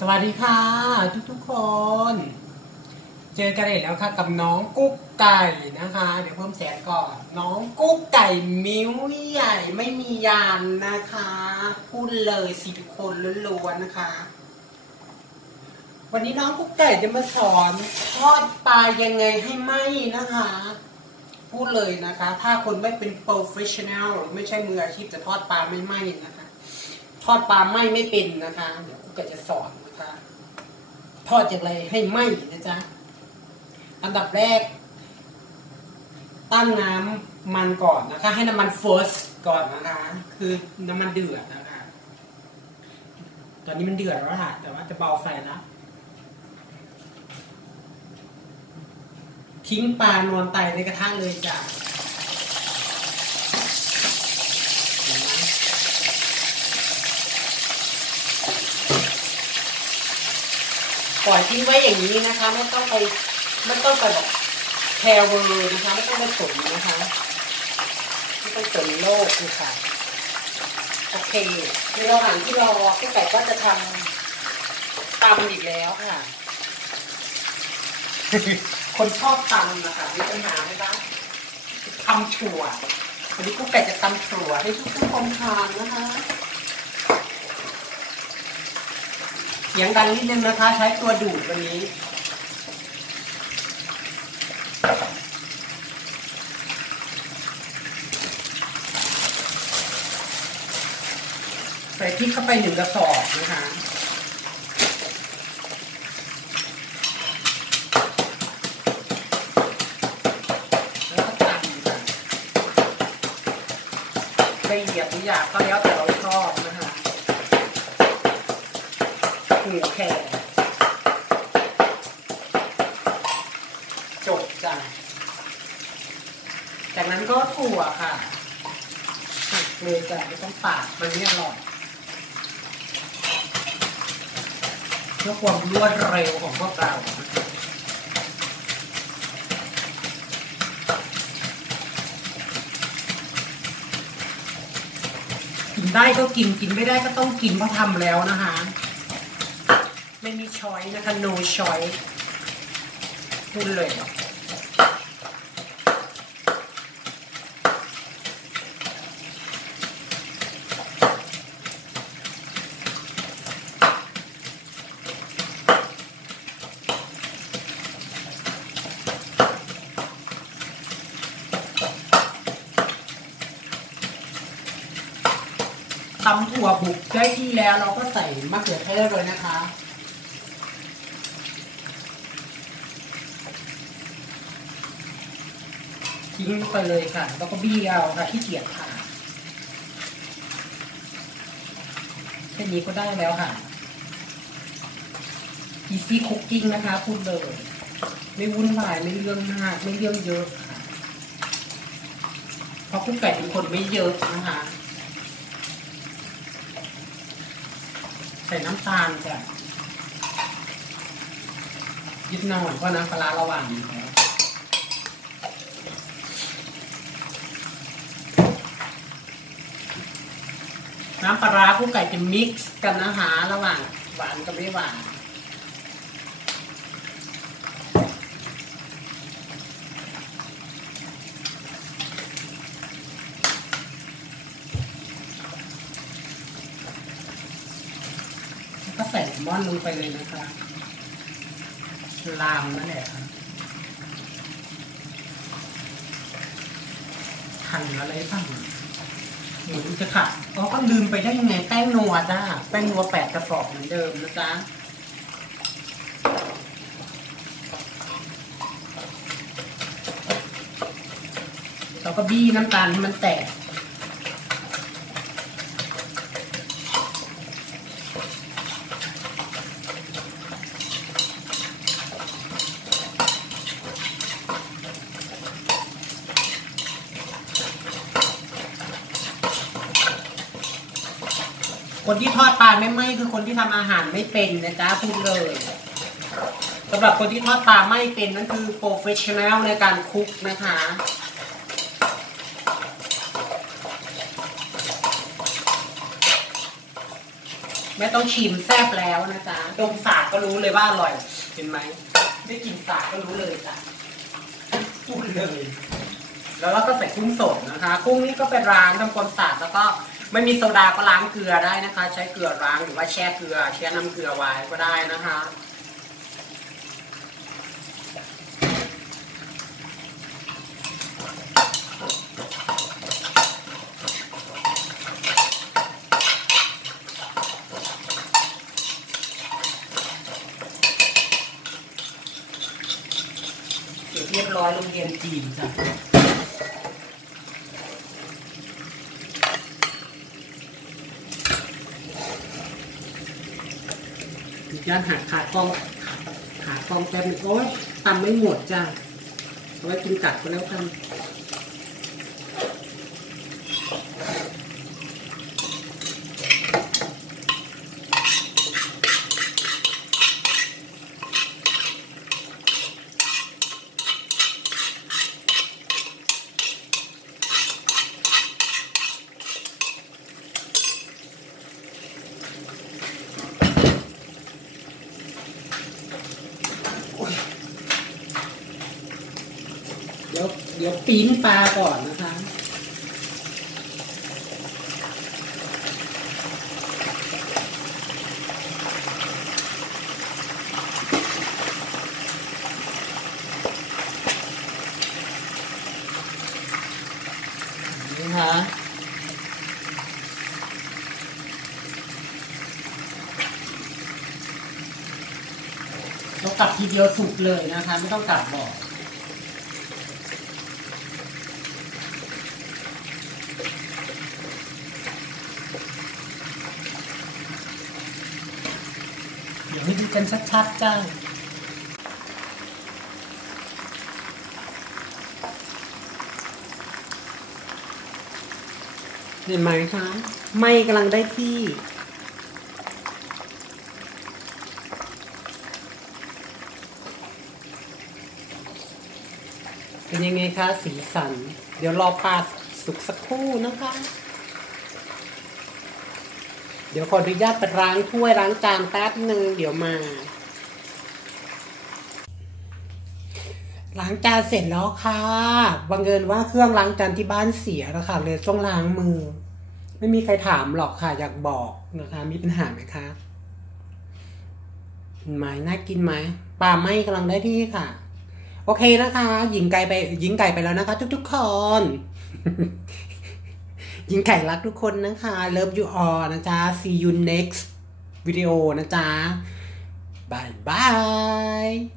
สวัสดีค่ะ ทุกทุกคน เจอกันอีกแล้วค่ะ กับน้องกุ๊กไก่นะคะ เดี๋ยวเพิ่มแสงก่อน น้องกุ๊กไก่มิ้วใหญ่ไม่มียานนะคะ พูดเลยซิลิโคนล้วนๆนะคะ วันนี้น้องกุ๊กไก่จะมาสอนทอดปลายังไงให้ไหมนะคะ พูดเลยนะคะ ถ้าคนไม่เป็น professional หรือไม่ใช่มืออาชีพจะทอดปลาไม่ไหมนะคะ ทอดปลาไหมไม่เป็นนะคะ เดี๋ยวกุ๊กไก่จะสอน นะคะทอดอย่างไรให้ไหมนะจ๊ะอันดับแรก ตั้งน้ำมันก่อนนะคะ ให้น้ำมัน first ก่อนนะคะ คือน้ำมันเดือดนะคะ ตอนนี้มันเดือดแล้วค่ะ แต่ว่าจะเบาไฟแล้วทิ้งปลานอนไตในกระทะเลยจ้ะเห็นไหม ปล่อยทิ้งไว้อย่างนี้นะคะ ไม่ต้องไปไม่ต้องไปแบบแคร์เวอร์นะคะ ไม่ต้องไปสนนะคะไม่ต้องสนโลกเลยค่ะโอเคในระหว่างที่รอพี่ไก่ก็จะทำตำอีกแล้วค่ะ คนชอบตำนะคะมีปัญหาไหมคะทำถั่ววันนี้กุ๊กไก่จะตำถั่วให้ทุกคนทานนะคะเสียงดังนิดนึงนะคะ ใช้ตัวดูดวันนี้ ใส่พริกเข้าไปหนึ่งกระสอบนะคะแล้วก็ตำค่ะละเอียดหรือหยาบก็แล้วแต่เราชอบนะ คะหูแข็งจบจ้ะจากนั้นก็ถั่วค่ะหักเลยจ้ะไม่ต้องปาดมันไม่อร่อยเพื่อความรวดเร็วของพวกเรากินได้ก็กินกินไม่ได้ก็ต้องกินเพราะทำแล้วนะคะ ไม่มีช้อยนะคะ no choice พูดเลยตำถั่วบุกได้ที่แล้วเราก็ใส่มะเขือเทศเลยนะคะ ทิ้งไปเลยค่ะ แล้วก็บี้เอาค่ะที่เกียจค่ะแค่นี้ก็ได้แล้วค่ะ easy cooking นะคะ พูดเลย ไม่วุ่นวายไม่เรื่องมากไม่เรื่องเยอะค่ะเพราะกุ๊กไก่เป็นคนไม่เยอะนะคะใส่น้ำตาลจ้ะยิดหน่อยเพราะน้ำปลาระหว่างอยู่แล้ว น้ำปลาร้าผู้ไก่จะมิกซ์กันนะคะระหว่างหวานกับไม่หวานก็ใส่เลมอนลงไปเลยนะคะลามนั่นแหละครับหั่นอะไรบ้าง หมูจะขาดอ๋อก็ลืมไปได้ยังไงแป้งนัวจ้าแป้งนัวแปดกระสอบเหมือนเดิมนะจ๊ะเราก็บี้น้ำตาลให้มันแตก คนที่ทอดปลาไม่ไหม้คือคนที่ทำอาหารไม่เป็นนะจ๊ะพูดเลยสำหรับคนที่ทอดปลาไม่เป็นนั่นคือโปรเฟชชั่นแนลในการคุกนะคะคไม่ต้องชิมแซ่บแล้วนะจ๊ะดมสาดก็รู้เลยว่าอร่อย เห็นไหม ได้กินสาดก็รู้เลยจ้ะพูดเลย แล้วเราก็ใส่กุ้งสดนะคะ กุ้งนี่ก็เป็นล้างทำความสะอาดแล้วก็ ไม่มีโซดาก็ล้างเกลือได้นะคะ ใช้เกลือล้างหรือว่าแช่เกลือ แช่น้ำเกลือไว้ก็ได้นะคะเรียบร้อยโรงเรียนจีนจ้ะ ยานหาขาดกล้องหากล้องแป๊บนึงโอ้ยตำไม่หมดจ้าเอาไว้กินกัดก็แล้วกัน เดี๋ยวเดี๋ยวปีนปลาก่อนนะคะ นี่ค่ะเรากลับทีเดียวสุกเลยนะคะ ไม่ต้องกลับบ่อเดี๋ยวให้ดู กันชัดๆจ้า เห็นไหมคะไม่กำลังได้ที่เป็นยังไงคะ สีสัน เดี๋ยวรอปลาสุกสักครู่นะคะ ดี๋ยวขออนุญาตไปล้างถ้วยล้างจานแป๊บหนึ่งเดี๋ยวมาล้างจานเสร็จแล้วค่ะบังเอิญว่าเครื่องล้างจานที่บ้านเสียแล้วค่ะเลยต้องล้างมือ ไม่มีใครถามหรอกค่ะ อยากบอกนะคะ มีปัญหาไหมคะเห็นไหมน่ากินไหมปลาไหม้กำลังได้ที่ค่ะ โอเคนะคะ หญิงไก่ไปหญิงไก่ไปแล้วนะคะ ทุกๆคน ยิงไก่รักทุกคนนะคะ Love you all นะจ๊ะ see you next วิดีโอนะจ๊ะบายบาย